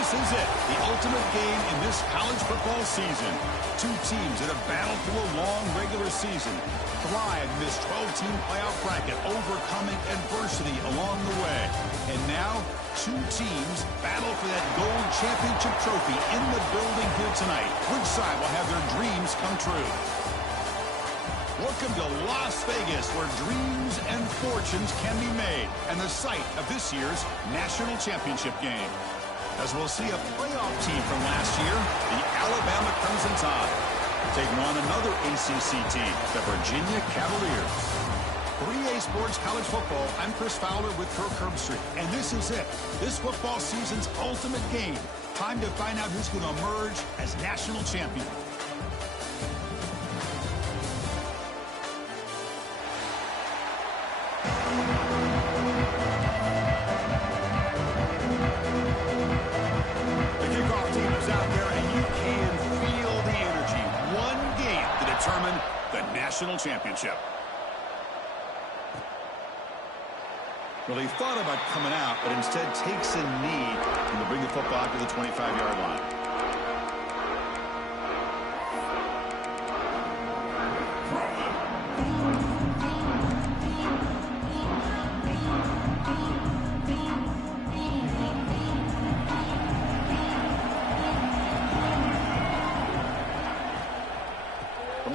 This is it, the ultimate game in this college football season. Two teams that have battled through a long regular season, thrive in this 12-team playoff bracket, overcoming adversity along the way. And now, two teams battle for that gold championship trophy in the building here tonight. Which side will have their dreams come true? Welcome to Las Vegas, where dreams and fortunes can be made, and the site of this year's national championship game. As we'll see a playoff team from last year, the Alabama Crimson Tide, taking on another ACC team, the Virginia Cavaliers. 3A Sports College Football, I'm Chris Fowler with Kirk Herbstreit, and this is it, this football season's ultimate game. Time to find out who's going to emerge as national champion. National championship. Well, he thought about coming out, but instead takes a knee and will bring the football out to the 25-yard line.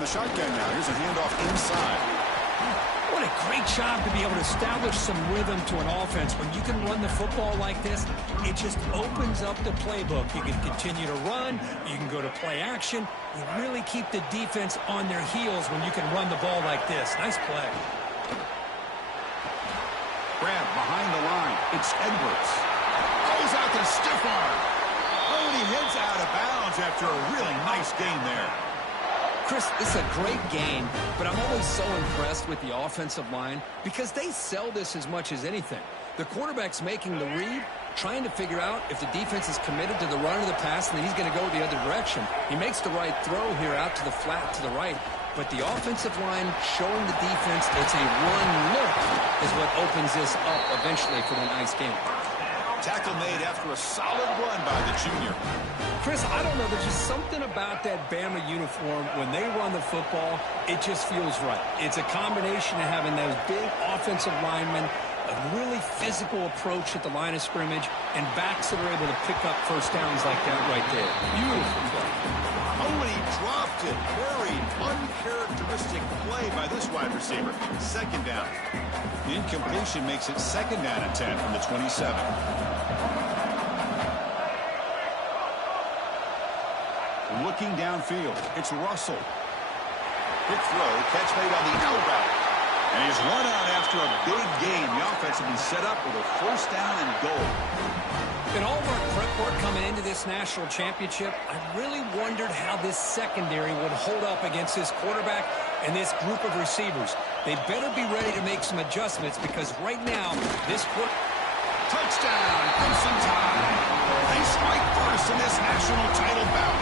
Shotgun now. Here's a handoff inside. What a great job to be able to establish some rhythm to an offense. When you can run the football like this, it just opens up the playbook. You can continue to run. You can go to play action. You really keep the defense on their heels when you can run the ball like this. Nice play. Grab behind the line. It's Edwards. Goes out to stiff arm. Oh, and he heads out of bounds after a really nice gain there. Chris, it's a great game, but I'm always so impressed with the offensive line because they sell this as much as anything. The quarterback's making the read, trying to figure out if the defense is committed to the run or the pass, and then he's going to go the other direction. He makes the right throw here out to the flat to the right, but the offensive line showing the defense it's a run look is what opens this up eventually for the nice game. Tackle made after a solid run by the junior. Chris, I don't know. There's just something about that Bama uniform. When they run the football, it just feels right. It's a combination of having those big offensive linemen, a really physical approach at the line of scrimmage, and backs that are able to pick up first downs like that right there. Beautiful play. Oh, and he dropped it. Very uncharacteristic play by this wide receiver. Second down. The incompletion makes it second down and 10 from the 27. Looking downfield, it's Russell. Quick throw, catch made on the out route. And he's run out after a big gain. The offense has been set up with a first down and goal. In all of our prep work coming into this national championship, I really wondered how this secondary would hold up against this quarterback and this group of receivers. They better be ready to make some adjustments because right now, this touchdown, Crimson Tide. They strike first in this national title bout.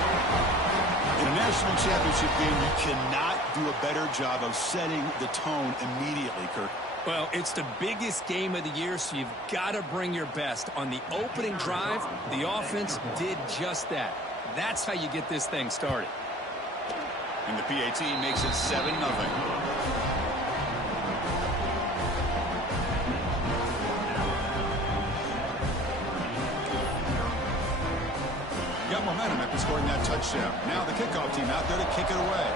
In a national championship game, you cannot do a better job of setting the tone immediately, Kirk. Well, it's the biggest game of the year, so you've got to bring your best. On the opening drive, the offense did just that. That's how you get this thing started. And the PAT makes it 7-0. Got momentum after scoring that touchdown. Now the kickoff team out there to kick it away.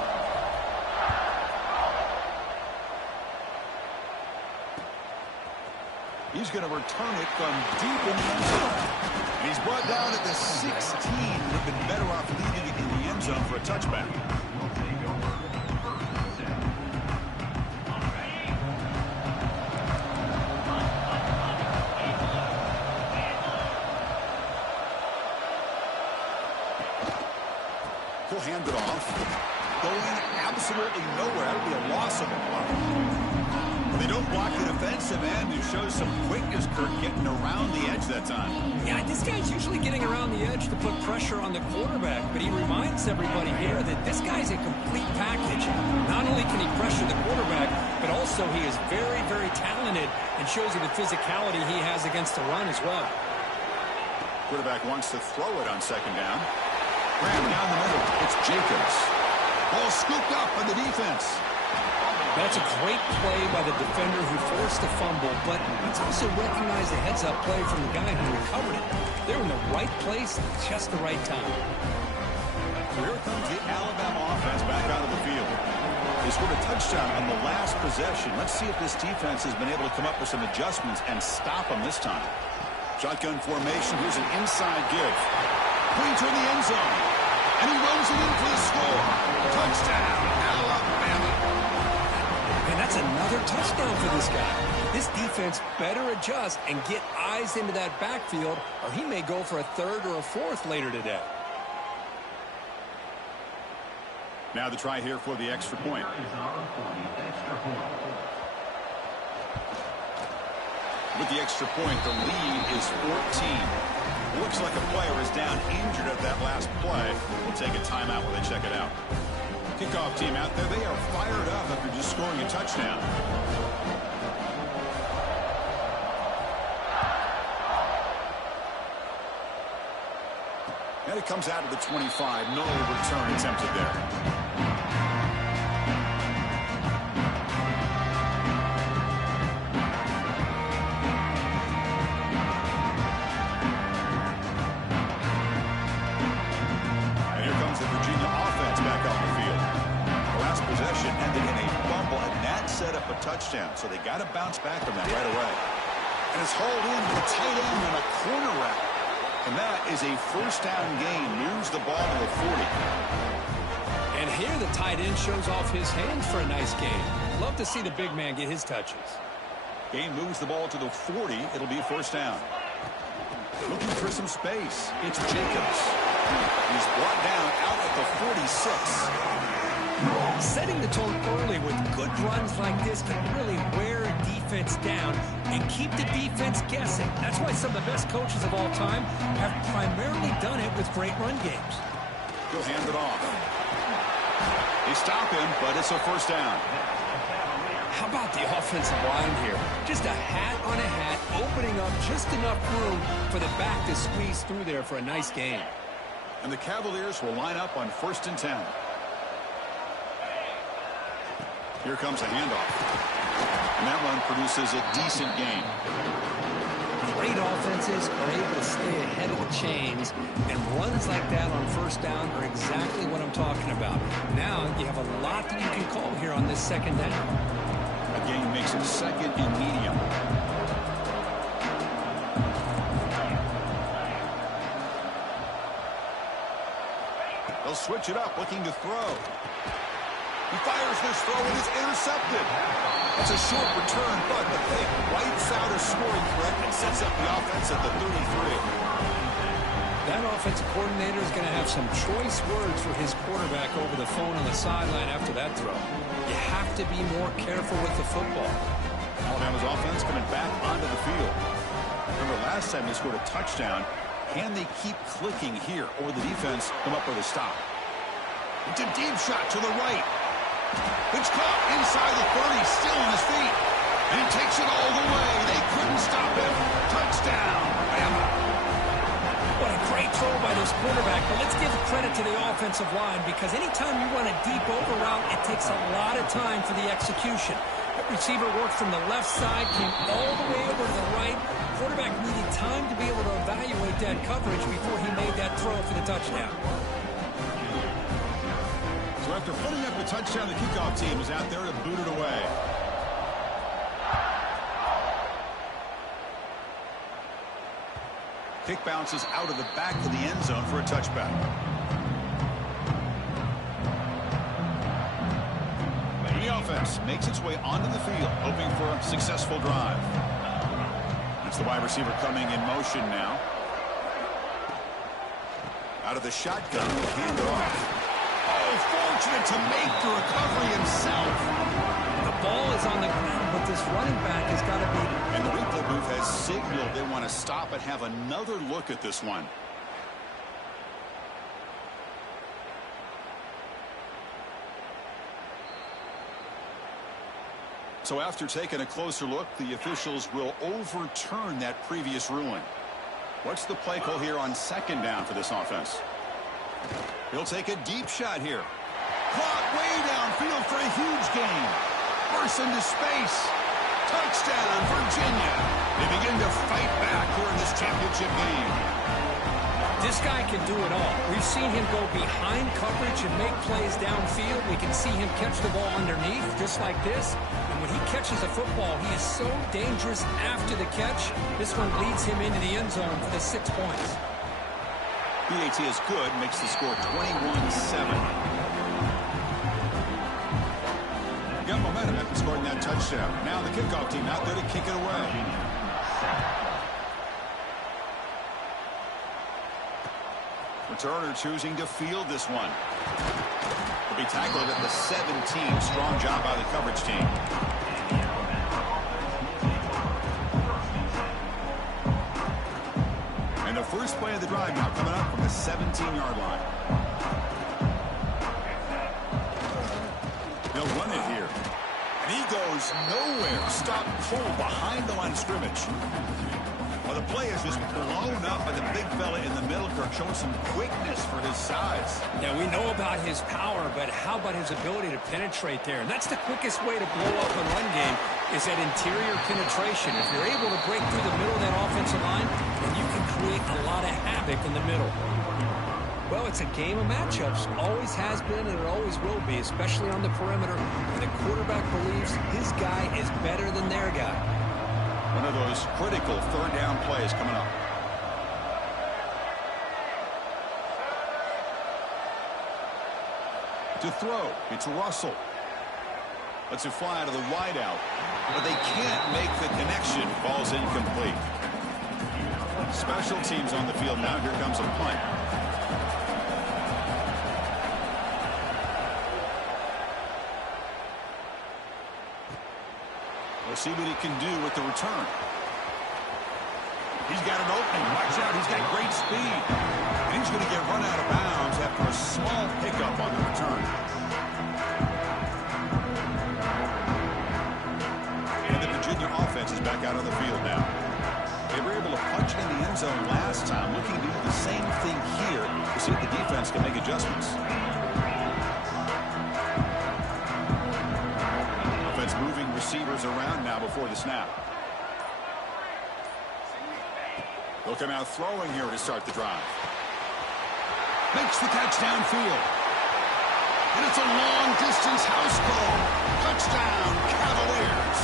He's going to return it from deep in the end zone. And he's brought down at the 16. Would have been better off leading it in the end zone for a touchback. He'll hand it off. Going absolutely nowhere. That would be a loss of a block. They don't block the defensive end, who shows some quickness, Kirk, getting around the edge that time. Yeah, this guy's usually getting around the edge to put pressure on the quarterback, but he reminds everybody here that this guy's a complete package. Not only can he pressure the quarterback, but also he is very, very talented and shows you the physicality he has against the run as well. Quarterback wants to throw it on second down. Ram down the middle. It's Jacobs. Ball scooped up by the defense. That's a great play by the defender who forced the fumble, but let's also recognize the heads-up play from the guy who recovered it. They're in the right place at just the right time. So here comes the Alabama offense back out of the field. They scored a touchdown on the last possession. Let's see if this defense has been able to come up with some adjustments and stop them this time. Shotgun formation. Here's an inside give. Pointer in the end zone. And he runs it in for the score. Touchdown, Alabama. And that's another touchdown for this guy. This defense better adjust and get eyes into that backfield, or he may go for a third or a fourth later today. Now the try here for the extra point. With the extra point, the lead is 14. Looks like a player is down injured at that last play. We'll take a timeout while they check it out. Kickoff team out there, they are fired up after just scoring a touchdown. And it comes out of the 25. No return attempted there. Touchdown, so they got to bounce back from that right away. And it's hauled in with a tight end and a corner route. And that is a first down gain. Moves the ball to the 40. And here the tight end shows off his hands for a nice gain. Love to see the big man get his touches. Gain moves the ball to the 40. It'll be first down. Looking for some space. It's Jacobs. He's brought down out at the 46. Setting the tone early with good runs like this can really wear a defense down and keep the defense guessing. That's why some of the best coaches of all time have primarily done it with great run games. He'll hand it off. They stop him, but it's a first down. How about the offensive line here? Just a hat on a hat, opening up just enough room for the back to squeeze through there for a nice gain. And the Cavaliers will line up on 1st and 10. Here comes a handoff. And that one produces a decent gain. Great offenses are able to stay ahead of the chains, and runs like that on first down are exactly what I'm talking about. Now you have a lot that you can call here on this second down. A gain makes it second and medium. They'll switch it up, looking to throw. He fires this throw and is intercepted. It's a short return, but the pick wipes out a scoring threat and sets up the offense at the 33. That offensive coordinator is going to have some choice words for his quarterback over the phone on the sideline after that throw. You have to be more careful with the football. Alabama's offense coming back onto the field. Remember last time they scored a touchdown. Can they keep clicking here, or the defense come up with a stop? It's a deep shot to the right. It's caught inside the 30, still on his feet. And he takes it all the way. They couldn't stop him. Touchdown, Bama. What a great throw by this quarterback, but let's give credit to the offensive line, because anytime you run a deep over route, it takes a lot of time for the execution. The receiver worked from the left side, came all the way over to the right. Quarterback needed time to be able to evaluate that coverage before he made that throw for the touchdown. So after putting up the touchdown, the kickoff team is out there to boot it away. Kick bounces out of the back of the end zone for a touchback. The offense makes its way onto the field, hoping for a successful drive. It's the wide receiver coming in motion now. Out of the shotgun, hand off. Oh, fortunate to make the recovery himself. The ball is on the ground, but this running back has got to be. And the replay booth has signaled they want to stop and have another look at this one. So after taking a closer look, the officials will overturn that previous ruling. What's the play call here on second down for this offense? He'll take a deep shot here. Caught way downfield for a huge gain. Bursts into space. Touchdown, Virginia. They begin to fight back here in this championship game. This guy can do it all. We've seen him go behind coverage and make plays downfield. We can see him catch the ball underneath, just like this. And when he catches a football, he is so dangerous after the catch. This one leads him into the end zone for the 6 points. PAT is good, makes the score 21-7. Got momentum after scoring that touchdown. Now the kickoff team out there to kick it away. Returner choosing to field this one. Will be tackled at the 17. Strong job by the coverage team. And the first play of the drive now coming up from the 17-yard line. They'll run it here. And he goes nowhere. Stop cold behind the line of scrimmage. Well, the play is just blown up by the big fella in the middle. Kirk showing some quickness for his size. Yeah, we know about his power, but how about his ability to penetrate there? And that's the quickest way to blow up a run game is that interior penetration. If you're able to break through the middle of that offensive line, then you can create a lot of havoc in the middle. Well, it's a game of matchups. Always has been and it always will be, especially on the perimeter. And the quarterback believes his guy is better than their guy. One of those critical third down plays coming up. To throw, it's Russell. Lets it fly out of the wideout. But they can't make the connection. Ball's incomplete. Special teams on the field now. Here comes a punt. We'll see what he can do with the return. He's got an opening. Watch out. He's got great speed. And he's going to get run out of bounds after a small pickup on the return. And the Virginia offense is back out on the field now. They were able to punch it in the end zone last time, looking to do the same thing here to see if the defense can make adjustments. Moving receivers around now before the snap. They'll come out throwing here to start the drive. Makes the catch downfield. And it's a long-distance house call. Touchdown, Cavaliers.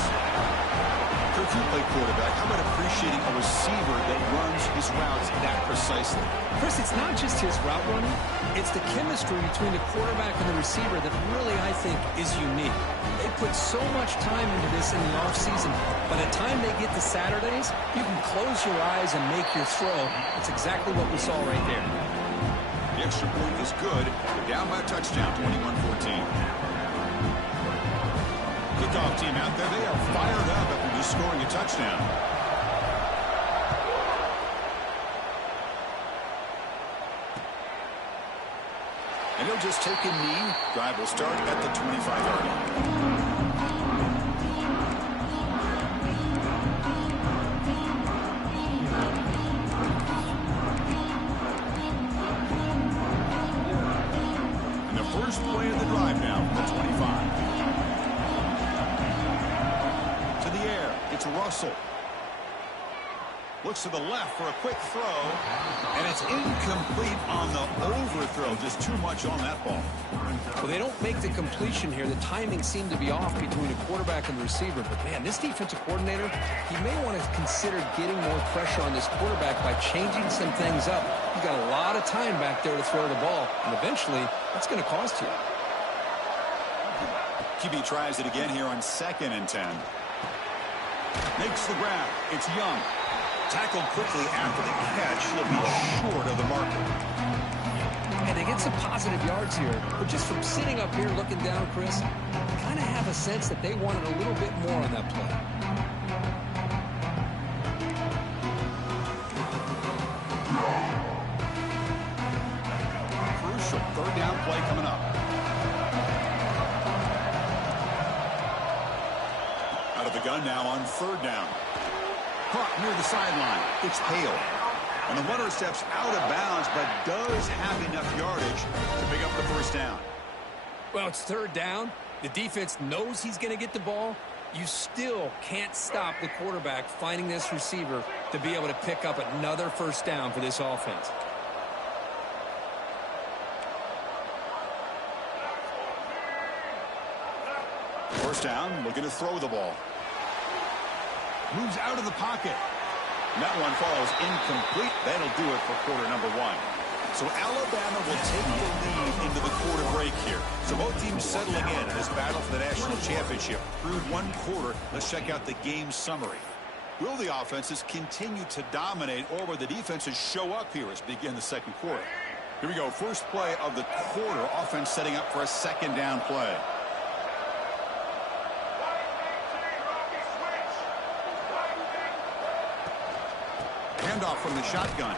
Kirk, you play quarterback. How about appreciating a receiver that runs his routes that precisely? Chris, it's not just his route running. It's the chemistry between the quarterback and the receiver that really, I think, is unique. They put so much time into this in the offseason. By the time they get to Saturdays, you can close your eyes and make your throw. That's exactly what we saw right there. The extra point is good. They're down by a touchdown, 21-14. Kickoff team out there. They are fired up after just scoring a touchdown. And he'll just take a knee. Drive will start at the 25-yard line. And the first play of the drive now from the 25. To the air, it's Russell. Looks to the left for a quick throw, and it's incomplete on the overthrow. Just too much on that ball. Well, they don't make the completion here. The timing seemed to be off between the quarterback and the receiver. But, man, this defensive coordinator, he may want to consider getting more pressure on this quarterback by changing some things up. He's got a lot of time back there to throw the ball, and eventually that's going to cost you. QB tries it again here on 2nd and 10. Makes the grab. It's Young. Tackled quickly after the catch. He'll be short of the marker. And they get some positive yards here. But just from sitting up here looking down, Chris, I kind of have a sense that they wanted a little bit more on that play. Crucial third down play coming up. Out of the gun now on 3rd down. Caught near the sideline. It's Hale. And the runner steps out of bounds, but does have enough yardage to pick up the first down. Well, it's third down. The defense knows he's going to get the ball. You still can't stop the quarterback finding this receiver to be able to pick up another first down for this offense. First down, looking to throw the ball. Moves out of the pocket. And that one follows incomplete. That'll do it for quarter number one. So Alabama will take the lead into the quarter break here. So both teams settling in this battle for the national championship through one quarter. Let's check out the game summary. Will the offenses continue to dominate, or will the defenses show up here as we begin the second quarter? Here we go. First play of the quarter. Offense setting up for a second down play. Handoff from the shotgun.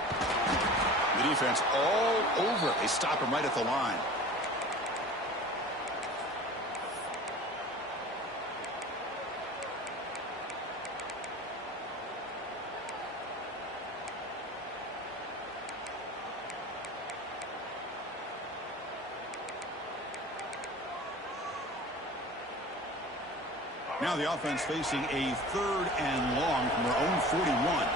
The defense all over it. They stop him right at the line. Now the offense facing a third and long from their own 41.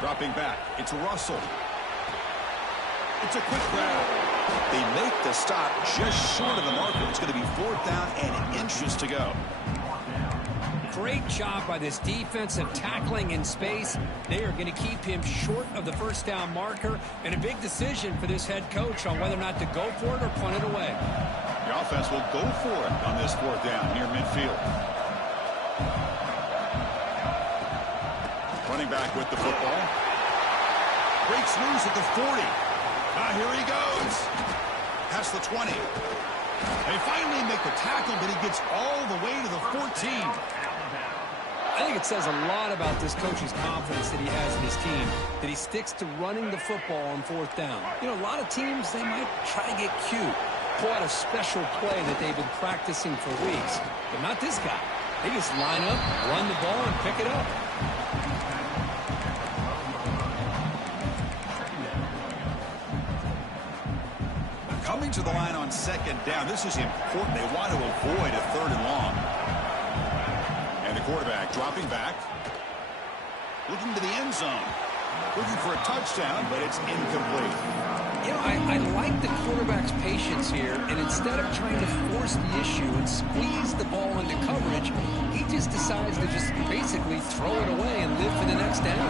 Dropping back. It's Russell. It's a quick grab. They make the stop just short of the marker. It's going to be fourth down and inches to go. Great job by this defensive tackling in space. They are going to keep him short of the first down marker, and a big decision for this head coach on whether or not to go for it or punt it away. The offense will go for it on this fourth down near midfield. Running back with the football. Breaks loose at the 40. Here he goes. Past the 20. They finally make the tackle, but he gets all the way to the 14. I think it says a lot about this coach's confidence that he has in his team, that he sticks to running the football on fourth down. You know, a lot of teams, they might try to get cute, pull out a special play that they've been practicing for weeks, but not this guy. They just line up, run the ball, and pick it up. Coming to the line on second down. This is important. They want to avoid a third and long. And the quarterback dropping back. Looking to the end zone. Looking for a touchdown, but it's incomplete. You know, I like the quarterback's patience here, and instead of trying to force the issue and squeeze the ball into coverage, he just decides to just basically throw it away and live for the next down.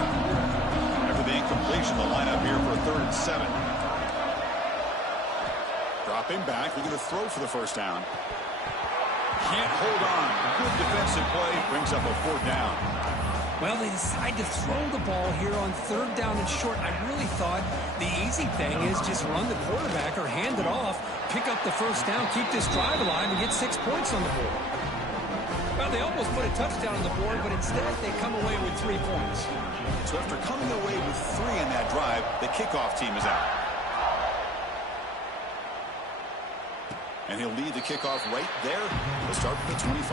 After the incompletion, the lineup here for a 3rd and 7. Dropping back, looking to throw for the first down. Can't hold on. Good defensive play, brings up a 4th down. Well, they decide to throw the ball here on 3rd down and short. I really thought the easy thing is just run the quarterback or hand it off, pick up the first down, keep this drive alive, and get 6 points on the board. Well, they almost put a touchdown on the board, but instead they come away with 3 points. So after coming away with 3 in that drive, the kickoff team is out. And he'll lead the kickoff right there. He'll start with the 25.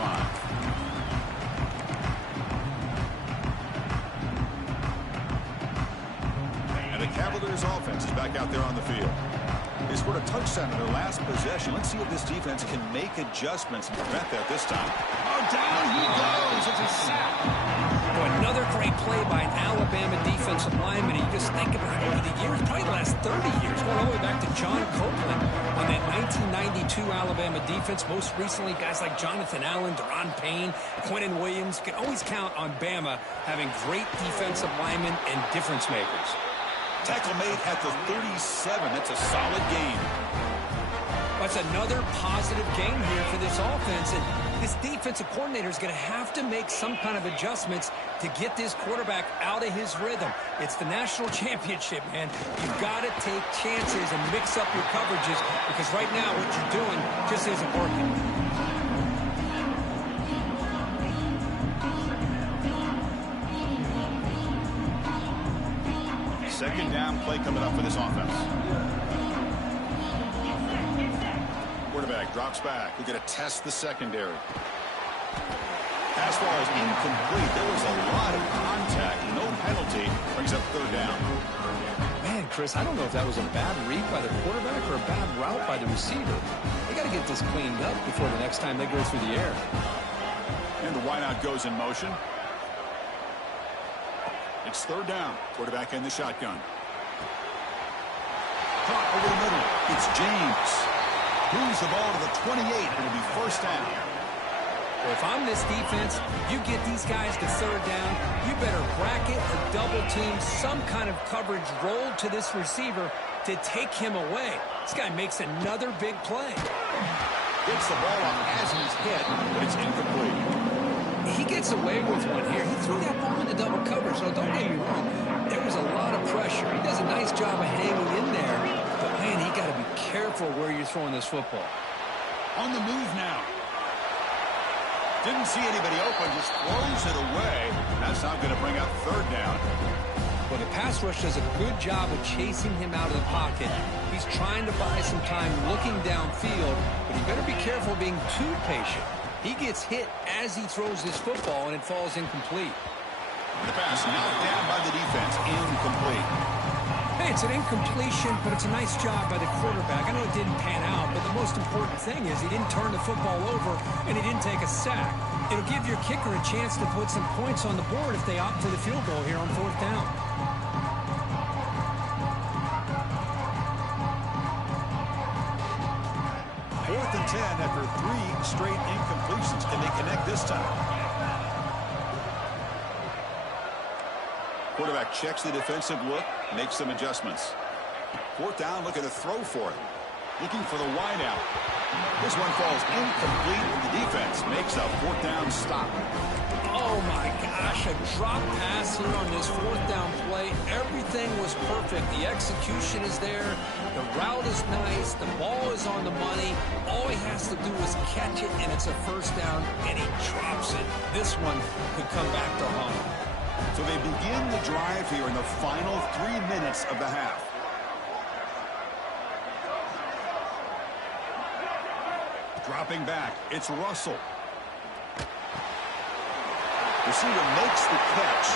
And the Cavaliers offense is back out there on the field. They scored a touchdown in their last possession. Let's see if this defense can make adjustments and prevent that this time. Oh, down he goes. It's a sack. Boy, another great play by an Alabama defensive lineman. You just think about it over the years, probably the last 30 years, going all the way back to John Copeland on that 1992 Alabama defense. Most recently, guys like Jonathan Allen, Deron Payne, Quentin Williams. You can always count on Bama having great defensive linemen and difference makers. Tackle made at the 37. That's a solid gain. That's another positive game here for this offense. And this defensive coordinator is going to have to make some kind of adjustments to get this quarterback out of his rhythm. It's the national championship, man. You've got to take chances and mix up your coverages, because right now what you're doing just isn't working. Second down play coming up for this offense. Quarterback drops back. We're going to test the secondary. Pass ball is incomplete. There was a lot of contact. No penalty. Brings up third down. Man, Chris, I don't know if that was a bad read by the quarterback or a bad route by the receiver. They got to get this cleaned up before the next time they go through the air. And the wideout goes in motion. It's third down. Quarterback in the shotgun. Caught over the middle. It's James. Moves the ball to the 28. It'll be first down. Well, if I'm this defense, you get these guys to third down, you better bracket or double team some kind of coverage rolled to this receiver to take him away. This guy makes another big play. Gets the ball off as he's hit, but it's incomplete. He gets away with one here. He threw that ball into double coverage, so don't get me wrong. There was a lot of pressure. He does a nice job of hanging in there, but, man, he got to be careful where you're throwing this football. On the move now. Didn't see anybody open, just throws it away. That's not going to bring up third down. Well, the pass rush does a good job of chasing him out of the pocket. He's trying to buy some time looking downfield, but he better be careful being too patient. He gets hit as he throws this football, and it falls incomplete. The pass knocked down by the defense. Incomplete. Hey, it's an incompletion, but it's a nice job by the quarterback. I know it didn't pan out, but the most important thing is he didn't turn the football over, and he didn't take a sack. It'll give your kicker a chance to put some points on the board if they opt for the field goal here on fourth down. Fourth and 10 after 3 straight incompletions. Can they connect this time? Quarterback checks the defensive look, makes some adjustments. Fourth down, looking to throw for it. Looking for the wideout. This one falls incomplete, and the defense makes a fourth down stop. Oh, my gosh, a drop pass here on this fourth down play. Everything was perfect. The execution is there. The route is nice. The ball is on the money. All he has to do is catch it, and it's a first down, and he drops it. This one could come back to haunt him. So they begin the drive here in the final 3 minutes of the half. Dropping back, it's Russell. Receiver makes the catch.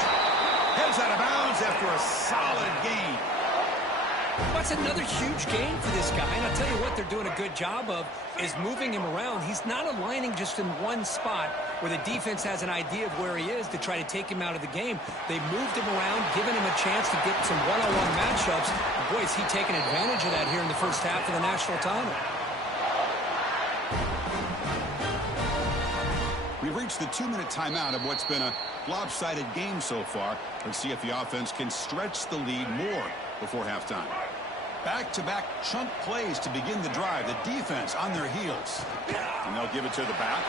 Heads out of bounds after a solid gain. That's another huge gain for this guy. And I'll tell you what they're doing a good job of is moving him around. He's not aligning just in one spot where the defense has an idea of where he is to try to take him out of the game. They moved him around, giving him a chance to get some one-on-one matchups. Boy, is he taking advantage of that here in the first half of the national title. We reached the 2-minute timeout of what's been a lopsided game so far. Let's see if the offense can stretch the lead more before halftime. Back-to-back chunk plays to begin the drive. The defense on their heels. And they'll give it to the back.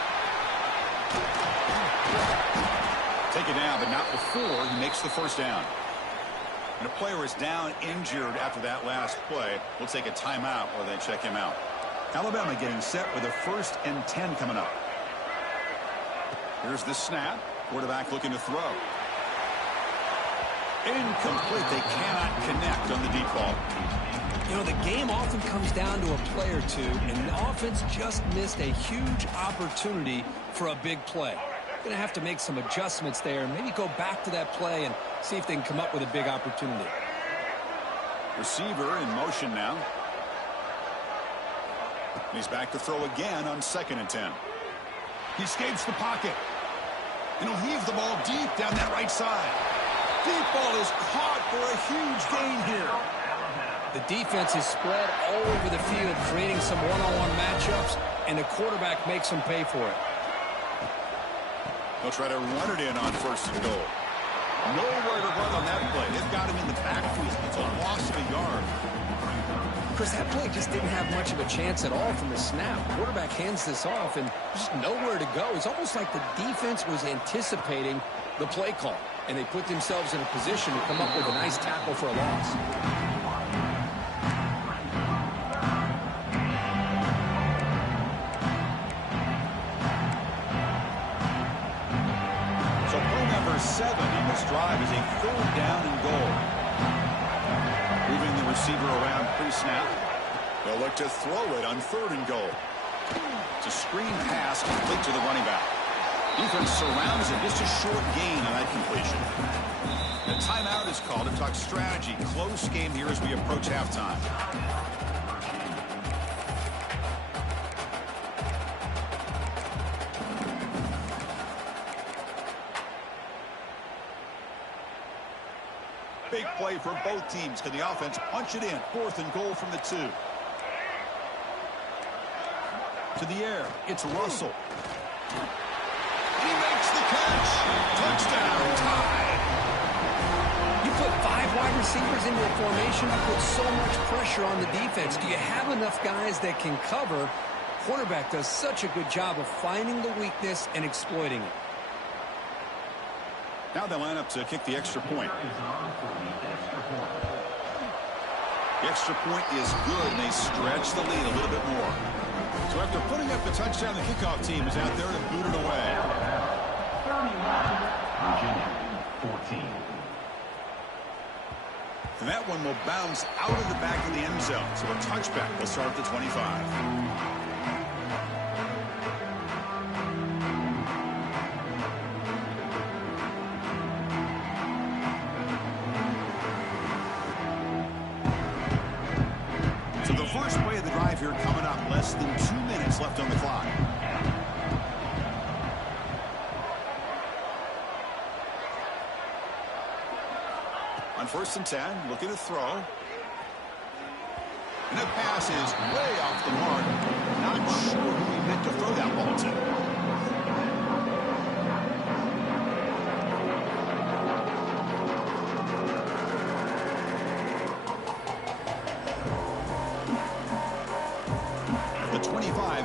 Take it down, but not before he makes the first down. And a player is down injured after that last play. We'll take a timeout while they check him out. Alabama getting set with a 1st and 10 coming up. Here's the snap. Quarterback looking to throw. Incomplete. They cannot connect on the deep ball. You know, the game often comes down to a play or two, and the offense just missed a huge opportunity for a big play. Going to have to make some adjustments there and maybe go back to that play and see if they can come up with a big opportunity. Receiver in motion now. He's back to throw again on 2nd and 10. He escapes the pocket. And he'll heave the ball deep down that right side. Deep ball is caught for a huge gain here. The defense is spread all over the field, creating some one-on-one matchups, and the quarterback makes them pay for it. They'll try to run it in on 1st and goal. Nowhere to run on that play. They've got him in the backfield. It's a loss of a yard. Chris, that play just didn't have much of a chance at all from the snap. The quarterback hands this off, and just nowhere to go. It's almost like the defense was anticipating the play call, and they put themselves in a position to come up with a nice tackle for a loss. So play number 7 on this drive is a 3rd down and goal. Moving the receiver around pre-snap. They'll look to throw it on 3rd and goal. It's a screen pass complete to the running back. Defense surrounds it. Just a short gain on that completion. The timeout is called to talk strategy. Close game here as we approach halftime. Big play for both teams. Can the offense punch it in? 4th and goal from the 2. To the air. It's Russell. He makes the catch. Touchdown. Tied. You put 5 wide receivers into a formation, you put so much pressure on the defense. Do you have enough guys that can cover? Quarterback does such a good job of finding the weakness and exploiting it. Now they line up to kick the extra point. The extra point is good, and they stretch the lead a little bit more. So after putting up the touchdown, the kickoff team is out there to boot it away. 14. And that one will bounce out of the back of the end zone. So a touchback will start at the 25. First play of the drive here coming up. Less than 2 minutes left on the clock. On 1st and 10, looking to throw. And the pass is way off the mark. Not sure who he meant to throw that ball to.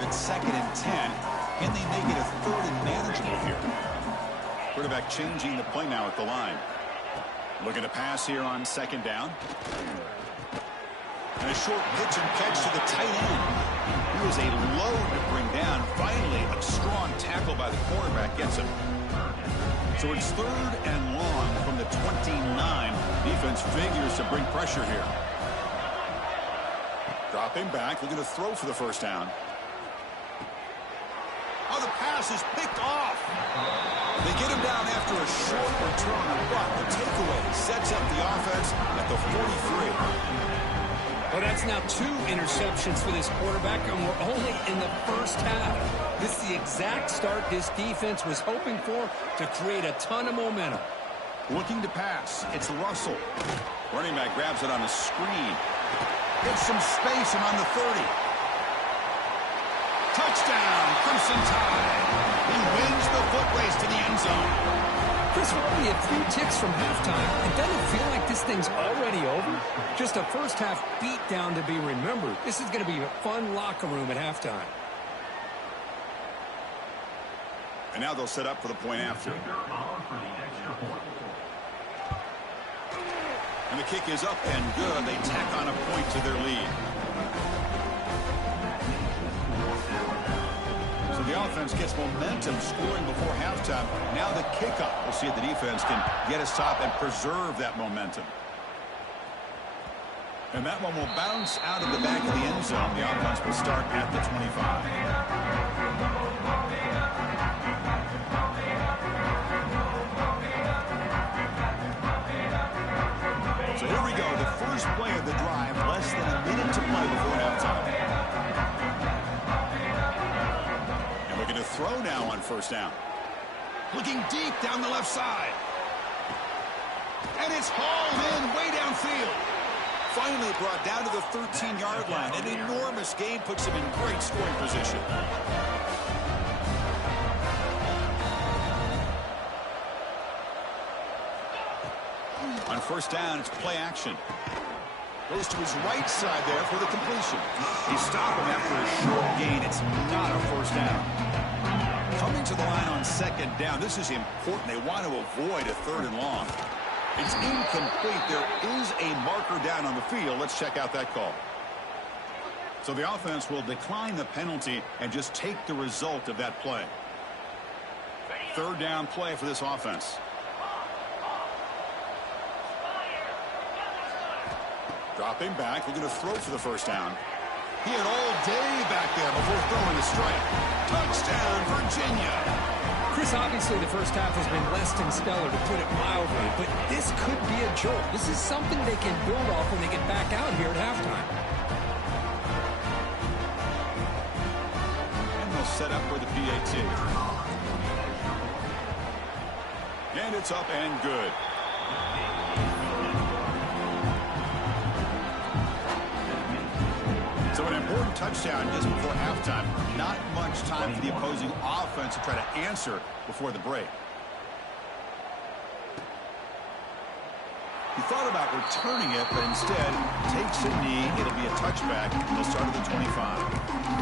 It's 2nd and 10. Can they make it a 3rd and manageable here? Quarterback changing the play now at the line. Looking to pass here on 2nd down. And a short pitch and catch to the tight end. He was a load to bring down. Finally, a strong tackle by the quarterback gets him. So it's 3rd and long from the 29. Defense figures to bring pressure here. Dropping back, looking to throw for the 1st down. Oh, the pass is picked off. They get him down after a short return, but the takeaway sets up the offense at the 43. Well, that's now 2 interceptions for this quarterback, and we're only in the first half. This is the exact start this defense was hoping for to create a ton of momentum. Looking to pass. It's Russell. Running back grabs it on the screen. Gets some space and on the 30. Touchdown, Crimson Tide. He wins the foot race to the end zone. Chris, we're only a few ticks from halftime. It doesn't feel like this thing's already over. Just a first half beatdown to be remembered. This is going to be a fun locker room at halftime. And now they'll set up for the point after. And the kick is up and good. They tack on a point to their lead. So the offense gets momentum scoring before halftime. Now the kickoff. We'll see if the defense can get a stop and preserve that momentum. And that one will bounce out of the back of the end zone. The offense will start at the 25. So here we go, the first play of the drive, less than a minute to play before halftime. And looking to throw now on 1st down. Looking deep down the left side. And it's hauled in way downfield. Finally brought down to the 13-yard line. An enormous gain puts him in great scoring position. On 1st down, it's play action. Goes to his right side there for the completion. He stopped him after a short gain. It's not a 1st down. Coming to the line on 2nd down. This is important. They want to avoid a 3rd and long. It's incomplete. There is a marker down on the field. Let's check out that call. So the offense will decline the penalty and just take the result of that play. 3rd down play for this offense. Dropping back, looking to throw for the 1st down. He had all day back there before throwing a strike. Touchdown, Virginia. Chris, obviously the first half has been less than stellar, to put it mildly, but this could be a jolt. This is something they can build off when they get back out here at halftime. And they'll set up for the PAT. And it's up and good. So an important touchdown just before halftime. Not much time for the opposing offense to try to answer before the break. He thought about returning it, but instead takes a knee. It'll be a touchback from the start of the 25.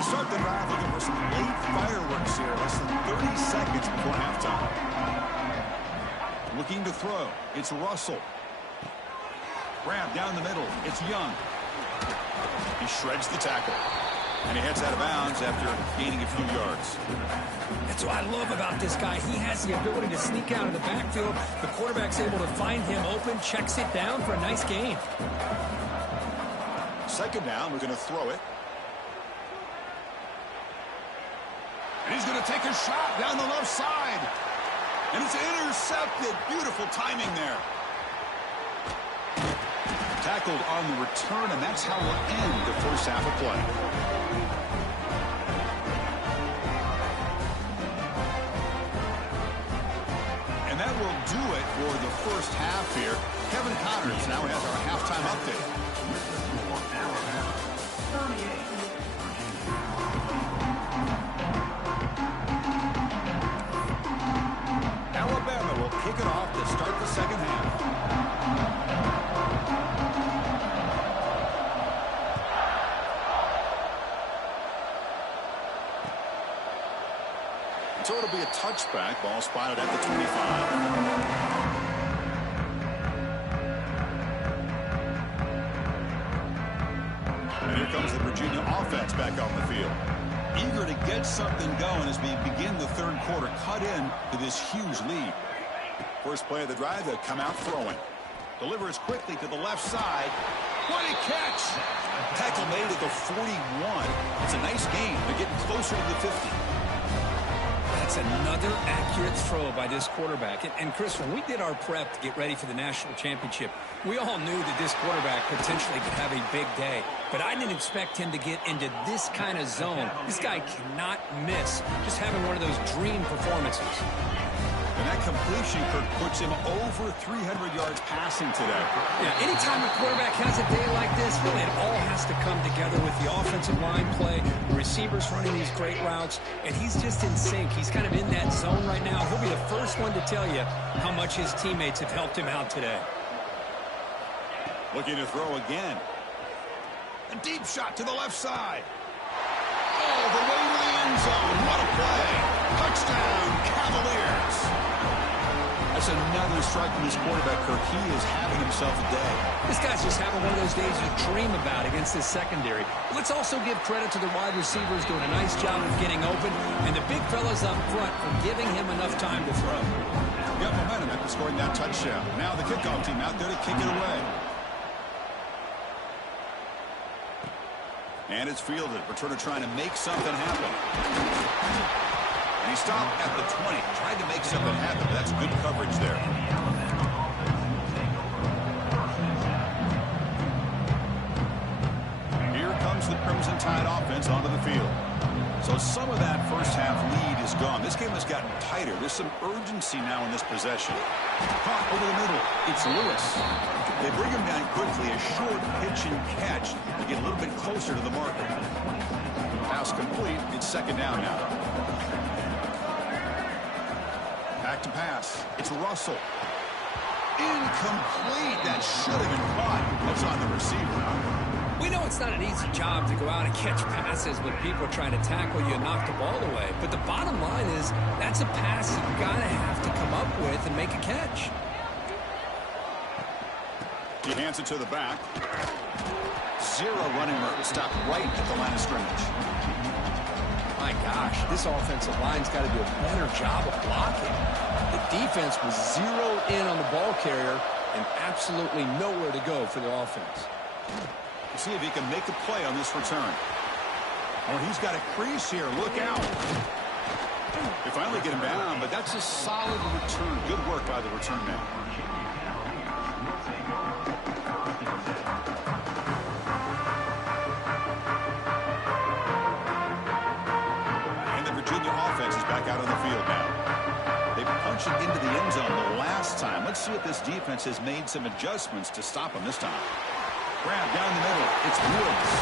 Start the drive looking for some late fireworks here. Less than 30 seconds before halftime. Looking to throw. It's Russell. Grab down the middle. It's Young. He shreds the tackle. And he heads out of bounds after gaining a few yards. That's what I love about this guy. He has the ability to sneak out of the backfield. The quarterback's able to find him open, checks it down for a nice gain. Second down, we're going to throw it. And he's going to take a shot down the left side. And it's intercepted. Beautiful timing there. Tackled on the return, and that's how we'll end the first half of play. And that will do it for the first half here. Kevin Connors now has our halftime update. Alabama will kick it off to start the second half. So it'll be a touchback. Ball spotted at the 25. And here comes the Virginia offense back on the field. Eager to get something going as we begin the third quarter. Cut in to this huge lead. First play of the drive, they'll come out throwing. Delivers quickly to the left side. What a catch! Tackle made at the 41. It's a nice gain. They're getting closer to the 50. That's another accurate throw by this quarterback. And Chris, when we did our prep to get ready for the national championship, we all knew that this quarterback potentially could have a big day. But I didn't expect him to get into this kind of zone. This guy cannot miss. Just having one of those dream performances. And that completion, Kirk, puts him over 300 yards passing today. Yeah, anytime a quarterback has a day like this, really it all has to come together with the offensive line play, the receivers running these great routes, and he's just in sync. He's kind of in that zone right now. He'll be the first one to tell you how much his teammates have helped him out today. Looking to throw again. A deep shot to the left side. Oh, the way to the end zone. What a play. Touchdown, Cavaliers. That's another strike from this quarterback, Kirk. He is having himself a day. This guy's just having one of those days you dream about against this secondary. Let's also give credit to the wide receivers doing a nice job of getting open, and the big fellas up front for giving him enough time to throw. Got momentum after scoring that touchdown. Now the kickoff team out there to kick it away. And it's fielded. Returner trying to make something happen. And he stopped at the 20. Tried to make something happen, but that's good coverage there. Here comes the Crimson Tide offense onto the field. So some of that first half lead is gone. This game has gotten tighter. There's some urgency now in this possession. Caught over the middle. It's Lewis. They bring him down quickly. A short pitch and catch to get a little bit closer to the marker. Pass complete. It's second down now. Back to pass. It's Russell. Incomplete. That should have been caught. That's on the receiver. We know it's not an easy job to go out and catch passes when people are trying to tackle you and knock the ball away. But the bottom line is that's a pass you've got to have to come up with and make a catch. He hands it to the back. Zero running room. Stopped right at the line of scrimmage. My gosh, this offensive line's got to do a better job of blocking. The defense was zeroed in on the ball carrier, and absolutely nowhere to go for the offense. See if he can make a play on this return. Oh, he's got a crease here. Look out. They finally get him down, but that's a solid return. Good work by the return man. And the Virginia offense is back out on the field now. They punched it into the end zone the last time. Let's see if this defense has made some adjustments to stop him this time. Grab down the middle. It's Woods.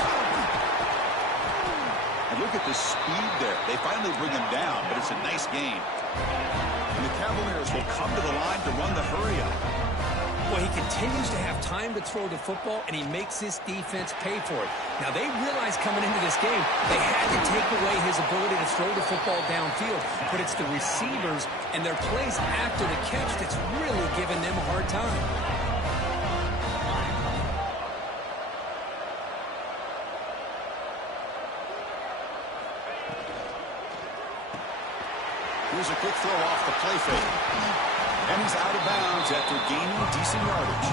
And look at the speed there. They finally bring him down, but it's a nice gain. And the Cavaliers will come to the line to run the hurry-up. Well, he continues to have time to throw the football, and he makes this defense pay for it. Now, they realized coming into this game, they had to take away his ability to throw the football downfield. But it's the receivers and their plays after the catch that's really giving them a hard time. Here's a quick throw off the play fake. And he's out of bounds after gaining decent yardage.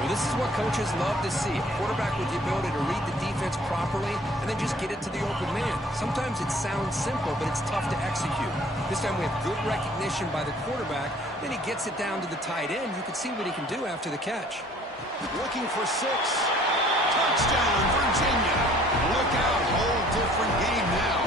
Well, this is what coaches love to see. A quarterback with the ability to read the defense properly and then just get it to the open man. Sometimes it sounds simple, but it's tough to execute. This time we have good recognition by the quarterback. Then he gets it down to the tight end. You can see what he can do after the catch. Looking for 6. Touchdown, Virginia. Look out, whole different game now.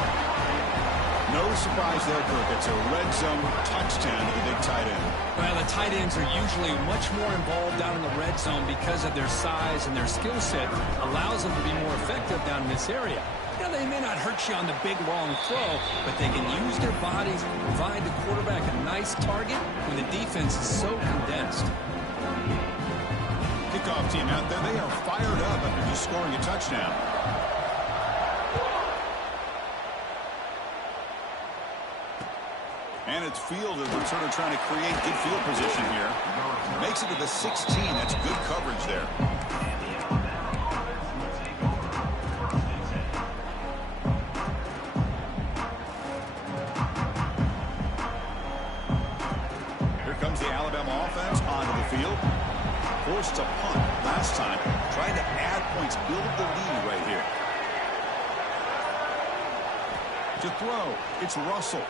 No surprise there, Kirk. It's a red zone touchdown to the big tight end. Well, the tight ends are usually much more involved down in the red zone because of their size and their skill set allows them to be more effective down in this area. Now, they may not hurt you on the big, long throw, but they can use their bodies to provide the quarterback a nice target when the defense is so condensed. Kickoff team out there, they are fired up after just scoring a touchdown. And it's fielded. The returner trying to create good field position here. Makes it to the 16. That's good coverage there. Here comes the Alabama offense onto the field. Forced to punt last time. Trying to add points, build the lead right here. To throw, it's Russell.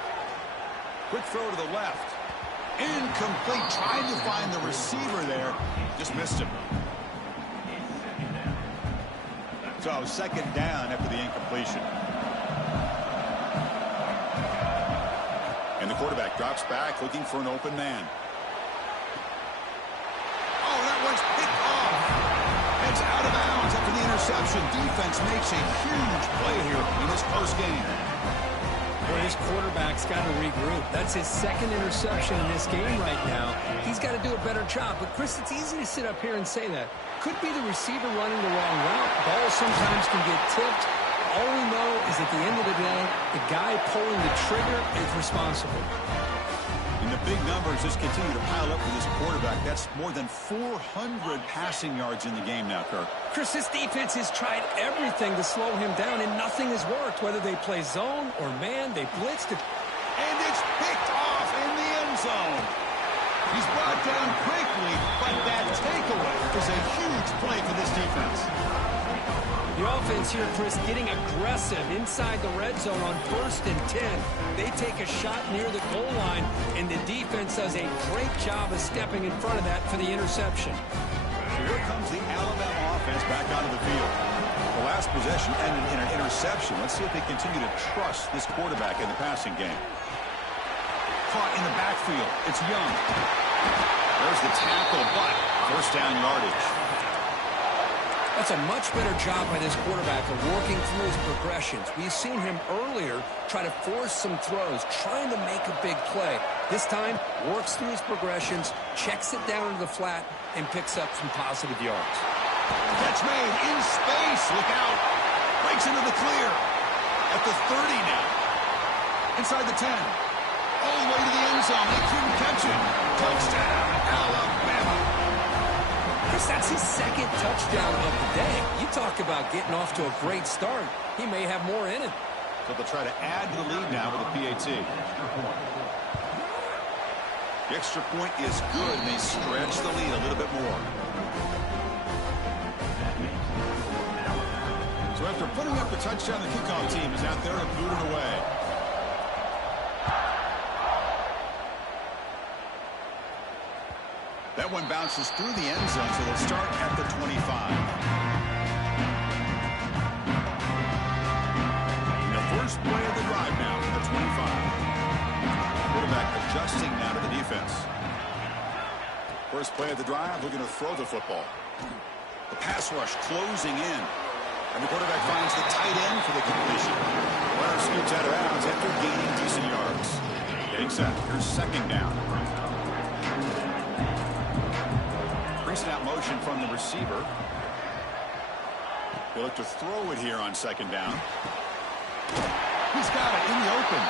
Quick throw to the left. Incomplete. Tried to find the receiver there. Just missed him. So second down after the incompletion. And the quarterback drops back looking for an open man. Oh, that one's picked off. It's out of bounds after the interception. Defense makes a huge play here in this close game. Well, his quarterback's got to regroup. That's his second interception in this game right now. He's got to do a better job. But, Chris, it's easy to sit up here and say that. Could be the receiver running the wrong route. Balls sometimes can get tipped. All we know is at the end of the day, the guy pulling the trigger is responsible. And the big numbers just continue to pile up for this quarterback. That's more than 400 passing yards in the game now, Kirk. Chris, this defense has tried everything to slow him down, and nothing has worked. Whether they play zone or man, they blitzed it. And it's picked off in the end zone. He's brought down quickly, but that takeaway is a huge play for this defense. The offense here, Chris, getting aggressive inside the red zone on 1st and 10. They take a shot near the goal line, and the defense does a great job of stepping in front of that for the interception. Here comes the Alabama offense back onto the field. The last possession ended in an interception. Let's see if they continue to trust this quarterback in the passing game. Caught in the backfield. It's Young. There's the tackle, but first down yardage. That's a much better job by this quarterback of working through his progressions. We've seen him earlier try to force some throws, trying to make a big play. This time, works through his progressions, checks it down to the flat, and picks up some positive yards. Catch made in space. Look out. Breaks into the clear. At the 30 now. Inside the 10. All the way to the end zone. They couldn't catch him. Touchdown, Alabama. Chris, that's his second touchdown of the day. You talk about getting off to a great start. He may have more in it. So they'll try to add to the lead now with a PAT. The extra point is good, and they stretch the lead a little bit more. So after putting up the touchdown, the kickoff team is out there and boot it away. That one bounces through the end zone, so they'll start at the 25. The first play of the drive now from the 25. Quarterback adjusting now to the defense. First play of the drive, looking to throw the football. The pass rush closing in. And the quarterback finds the tight end for the completion. Runner scoots out of bounds after gaining decent yards. Getting set. Here's second down. Pre-snap motion from the receiver. They look to throw it here on second down. He's got it in the open.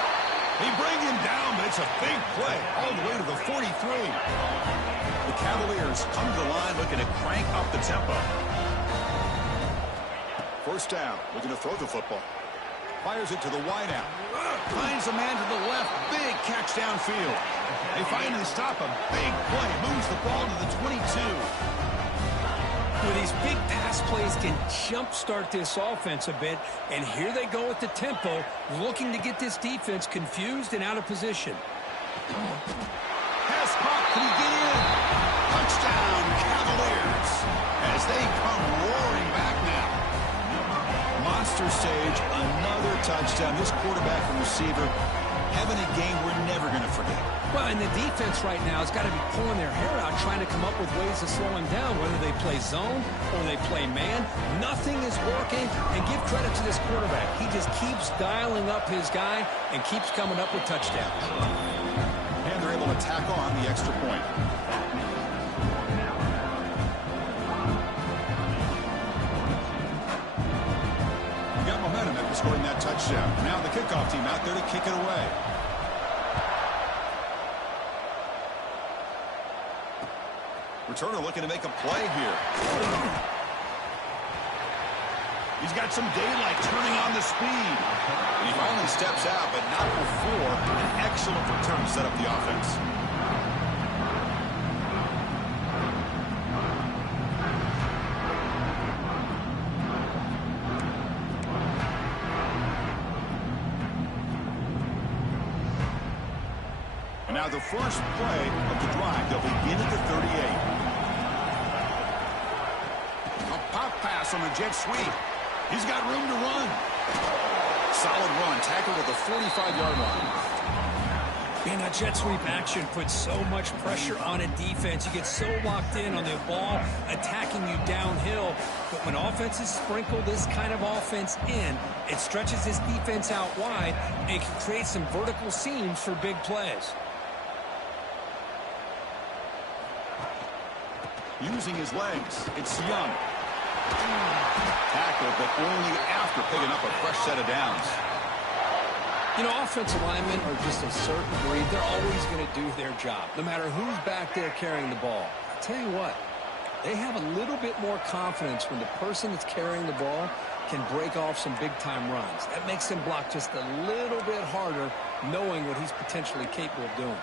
They bring him down, but it's a big play all the way to the 43. The Cavaliers come to the line looking to crank up the tempo. First down, looking to throw the football. Fires it to the wideout. Finds a man to the left. Big catch downfield. They finally stop him. Big play. Moves the ball to the 22. Well, these big pass plays can jumpstart this offense a bit. And here they go with the tempo, looking to get this defense confused and out of position. Pass caught. Can he get in? Touchdown, Cavaliers. As they come roaring back now. Monster stage, another touchdown. This quarterback and receiver having a game we're never going to forget. Well, and the defense right now has got to be pulling their hair out, trying to come up with ways to slow him down, whether they play zone or they play man. Nothing is working, and give credit to this quarterback. He just keeps dialing up his guy and keeps coming up with touchdowns. And they're able to tack on the extra point. Momentum after scoring that touchdown. Now the kickoff team out there to kick it away. Returner looking to make a play here. He's got some daylight turning on the speed. He finally steps out, but not before an excellent return to set up the offense. Now the first play of the drive, they'll begin at the 38. A pop pass on a jet sweep. He's got room to run. Solid run, tackled at the 45-yard line. And that jet sweep action puts so much pressure on a defense. You get so locked in on the ball attacking you downhill. But when offenses sprinkle this kind of offense in, it stretches this defense out wide and can create some vertical seams for big plays. Using his legs, it's Young. Tackled, but only after picking up a fresh set of downs. You know, offensive linemen are just a certain breed. They're always going to do their job, no matter who's back there carrying the ball. I'll tell you what, they have a little bit more confidence when the person that's carrying the ball can break off some big-time runs. That makes them block just a little bit harder, knowing what he's potentially capable of doing.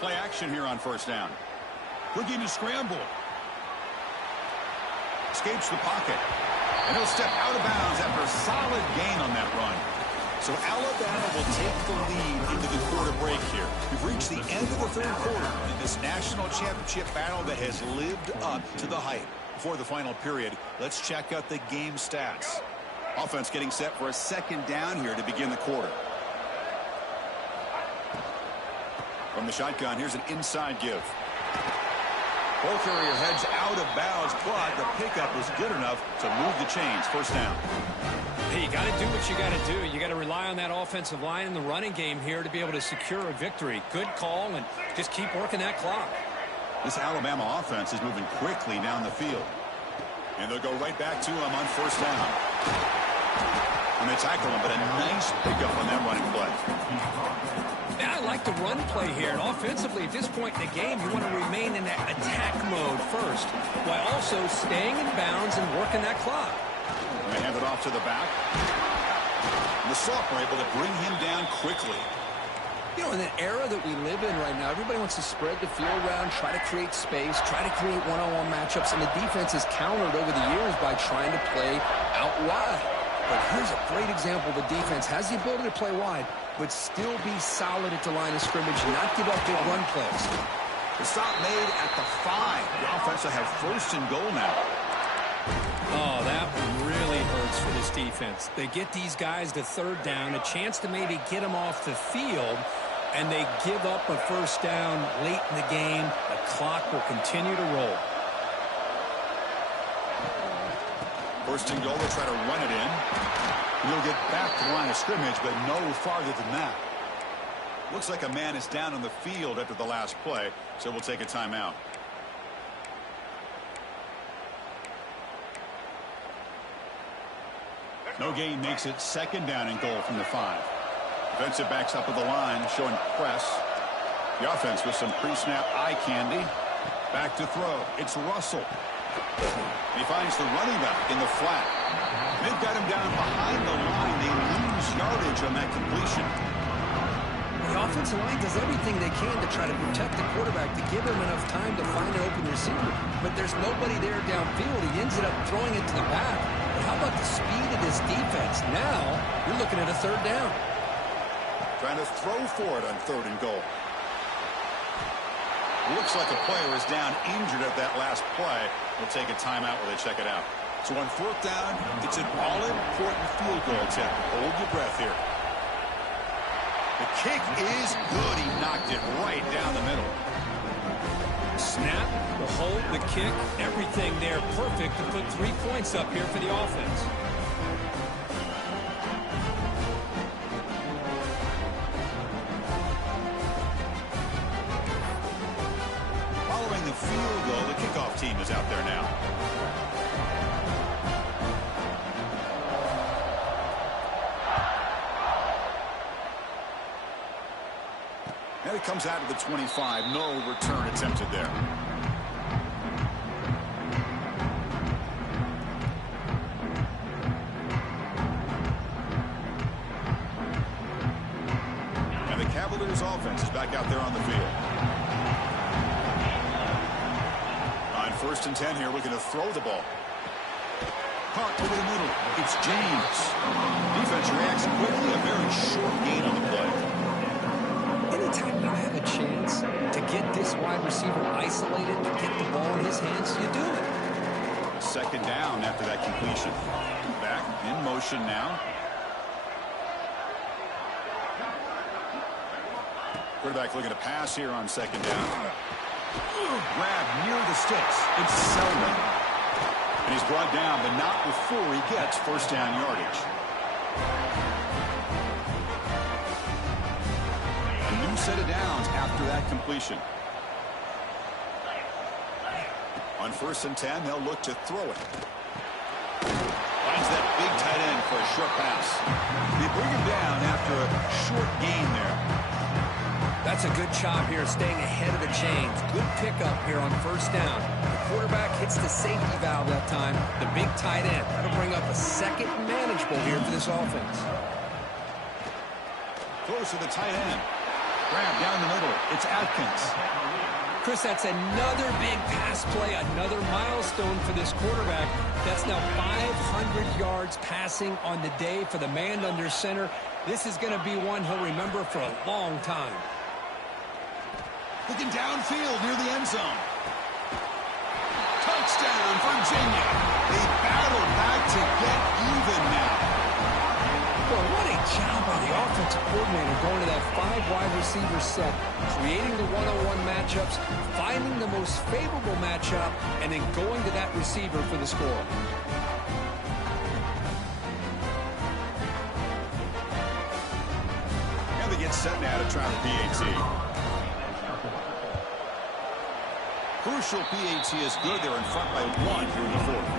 Play action here on first down. Looking to scramble. Escapes the pocket. And he'll step out of bounds after a solid gain on that run. So Alabama will take the lead into the quarter break here. We've reached the end of the third quarter in this national championship battle that has lived up to the hype. Before the final period, let's check out the game stats. Offense getting set for a second down here to begin the quarter. From the shotgun, here's an inside give. Ball carrier heads out of bounds, but the pickup was good enough to move the chains. First down. Hey, you got to do what you got to do. You got to rely on that offensive line in the running game here to be able to secure a victory. Good call, and just keep working that clock. This Alabama offense is moving quickly down the field. And they'll go right back to him on first down. And they tackle him, but a nice pickup on that running play. Yeah, I like the run play here. And offensively, at this point in the game, you want to remain in that attack mode first, while also staying in bounds and working that clock. They hand it off to the back. The sophomore able to bring him down quickly. You know, in the era that we live in right now, everybody wants to spread the field around, try to create space, try to create one-on-one matchups, and the defense has countered over the years by trying to play out wide. But here's a great example. The defense has the ability to play wide, but still be solid at the line of scrimmage, not give up big run plays. The stop made at the 5. The offense will have first and goal now. Oh, that really hurts for this defense. They get these guys to third down, a chance to maybe get them off the field, and they give up a first down late in the game. The clock will continue to roll. First and goal, they'll try to run it in. He'll get back to the line of scrimmage, but no farther than that. Looks like a man is down on the field after the last play, so we'll take a timeout. No gain makes it second down and goal from the 5. Defensive backs up at the line, showing press. The offense with some pre-snap eye candy. Back to throw. It's Russell. He finds the running back in the flat. They've got him down behind the line. They lose yardage on that completion. The offensive line does everything they can to try to protect the quarterback, to give him enough time to find an open receiver. But there's nobody there downfield. He ends up throwing it to the back. But how about the speed of this defense? Now you're looking at a third down. Trying to throw for it on third and goal. Looks like a player is down injured at that last play. We'll take a timeout while they check it out. So on fourth down, it's an all-important field goal attempt. Hold your breath here. The kick is good. He knocked it right down the middle. Snap, the hold, the kick, everything there perfect to put 3 points up here for the offense. Following the field goal, the kickoff team is out there now. And it comes out of the 25. No return attempted there. And the Cavaliers offense is back out there on the field. On first and 10 here, looking to throw the ball. Caught over the middle. It's James. Defense reacts quickly. A very short gain on the play. Anytime you have a chance to get this wide receiver isolated, to get the ball in his hands, you do it. Second down after that completion. Back in motion now. Quarterback looking to pass here on second down. Grab near the sticks. It's Selman. And he's brought down, but not before he gets first down yardage. A new set of downs after that completion. On first and 10, they'll look to throw it. Finds that big tight end for a short pass. They bring him down after a short gain there. That's a good job here, staying ahead of the chains. Good pickup here on first down. The quarterback hits the safety valve that time. The big tight end. That'll bring up a second manageable here for this offense. Close to the tight end. Grab down the middle. It's Atkins. Chris, that's another big pass play, another milestone for this quarterback. That's now 500 yards passing on the day for the man under center. This is going to be one he'll remember for a long time. Looking downfield near the end zone. Touchdown, Virginia. They battle back to get even now. Well, what a job by the offensive coordinator going to that 5 wide receiver set, creating the one-on-one matchups, finding the most favorable matchup, and then going to that receiver for the score. And they get set now to try the PAT. Crucial PAT is good. They're in front by 1 here in the fourth.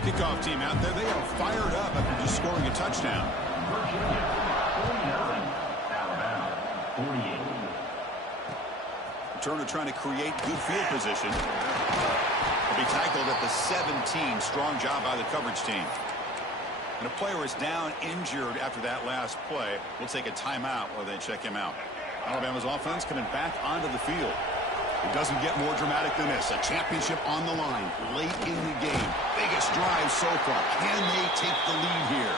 Kickoff team out there. They are fired up after just scoring a touchdown. 48. Turner trying to create good field position. He'll be tackled at the 17. Strong job by the coverage team. And a player is down injured after that last play. We'll take a timeout while they check him out. Alabama's offense coming back onto the field. It doesn't get more dramatic than this. A championship on the line late in the game. Biggest drive so far. Can they take the lead here?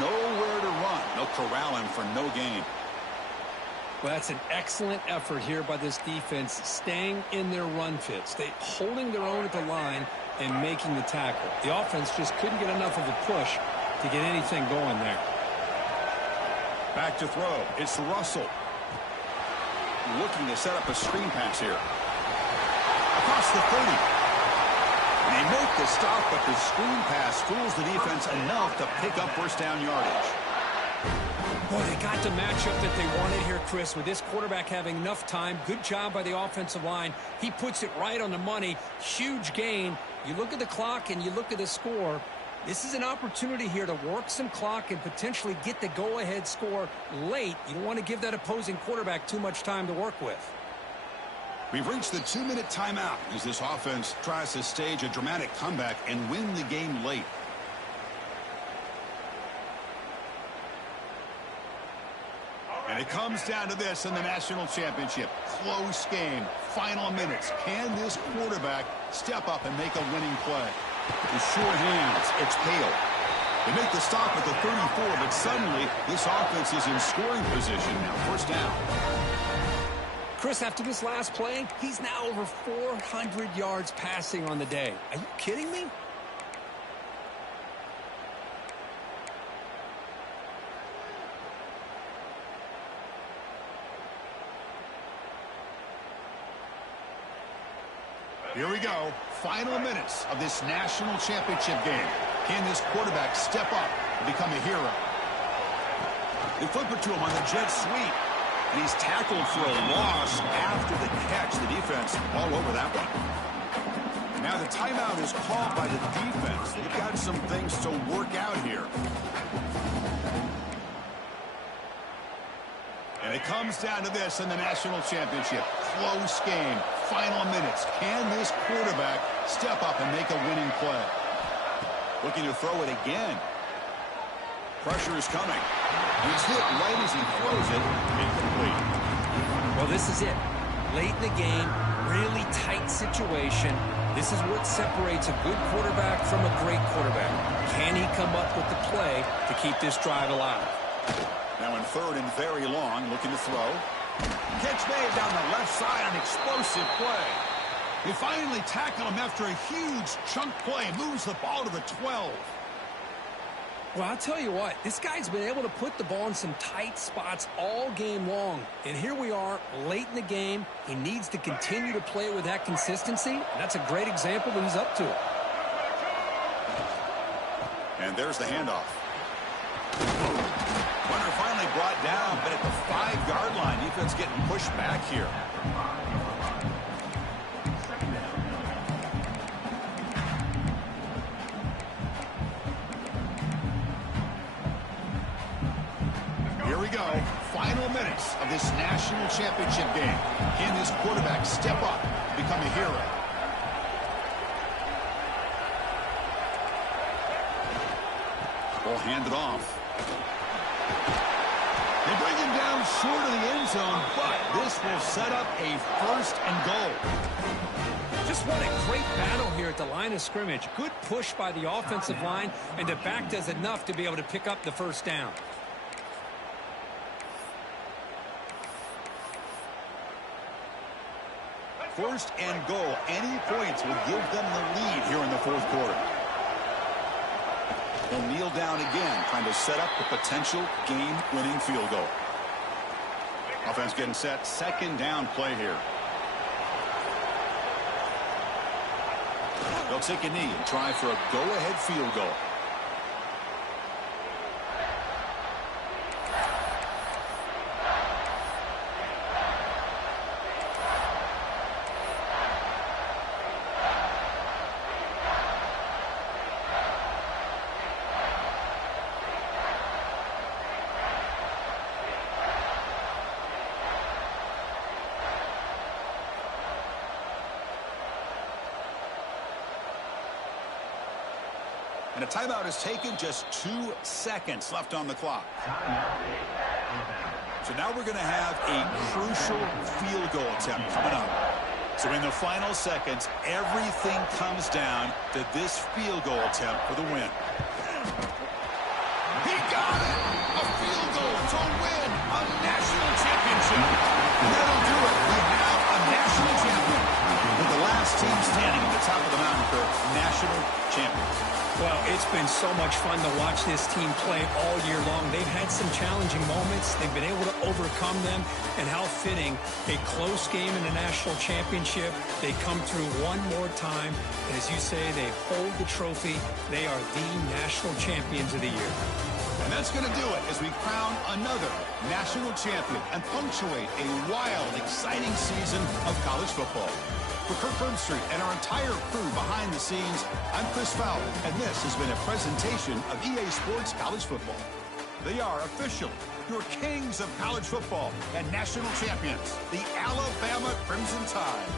Nowhere to run. They'll corral him for no gain. Well, that's an excellent effort here by this defense, staying in their run fits. They holding their own at the line and making the tackle. The offense just couldn't get enough of a push to get anything going there. Back to throw. It's Russell. Looking to set up a screen pass here. Across the 30. And they make the stop, but the screen pass fools the defense enough to pick up first down yardage. Boy, they got the matchup that they wanted here, Chris, with this quarterback having enough time. Good job by the offensive line. He puts it right on the money. Huge gain. You look at the clock and you look at the score. This is an opportunity here to work some clock and potentially get the go-ahead score late. You don't want to give that opposing quarterback too much time to work with. We've reached the 2-minute timeout as this offense tries to stage a dramatic comeback and win the game late. And it comes down to this in the national championship. Close game. Final minutes. Can this quarterback step up and make a winning play? With sure hands, it's Hale. They make the stop at the 34, but suddenly this offense is in scoring position. Now first down. Chris, after this last play, he's now over 400 yards passing on the day. Are you kidding me? Here we go. Final minutes of this national championship game. Can this quarterback step up and become a hero? They flip it to him on the jet sweep. And he's tackled for a loss after the catch. The defense all over that one. Now the timeout is called by the defense. They've got some things to work out here. And it comes down to this in the national championship. Close game. Final minutes. Can this quarterback step up and make a winning play? Looking to throw it again. Pressure is coming. He's hit right as he throws it. Incomplete. Well, this is it. Late in the game, really tight situation. This is what separates a good quarterback from a great quarterback. Can he come up with the play to keep this drive alive? Now in third and very long, looking to throw. Catch made down the left side, an explosive play. They finally tackle him after a huge chunk play. Moves the ball to the 12. Well, I'll tell you what, this guy's been able to put the ball in some tight spots all game long. And here we are, late in the game. He needs to continue to play with that consistency. And that's a great example that he's up to it. And there's the handoff. Runner finally brought down, but at the 5-yard line, defense getting pushed back here. Here we go. Final minutes of this national championship game. Can this quarterback step up and become a hero? Ball handed off. They bring him down short of the end zone, but this will set up a first and goal. Just what a great battle here at the line of scrimmage. Good push by the offensive line, and the back does enough to be able to pick up the first down. First and goal. Any points will give them the lead here in the fourth quarter. He'll kneel down again, trying to set up the potential game-winning field goal. Offense getting set. Second down play here. They'll take a knee and try for a go-ahead field goal. And a timeout is taken, just 2 seconds left on the clock. So now we're going to have a crucial field goal attempt coming up. So in the final seconds, everything comes down to this field goal attempt for the win. He got it! A field goal to win a national championship. And that'll do it. We have a national champion. With the last team standing at the top of the mountain for national champion. Well, it's been so much fun to watch this team play all year long. They've had some challenging moments. They've been able to overcome them. And how fitting, a close game in the national championship. They come through one more time. And as you say, they hold the trophy. They are the national champions of the year. And that's going to do it as we crown another national champion and punctuate a wild, exciting season of college football. For Kirk Herbstreit and our entire crew behind the scenes, I'm Chris Fowler, and this has been a presentation of EA Sports College Football. They are officially your kings of college football and national champions, the Alabama Crimson Tide.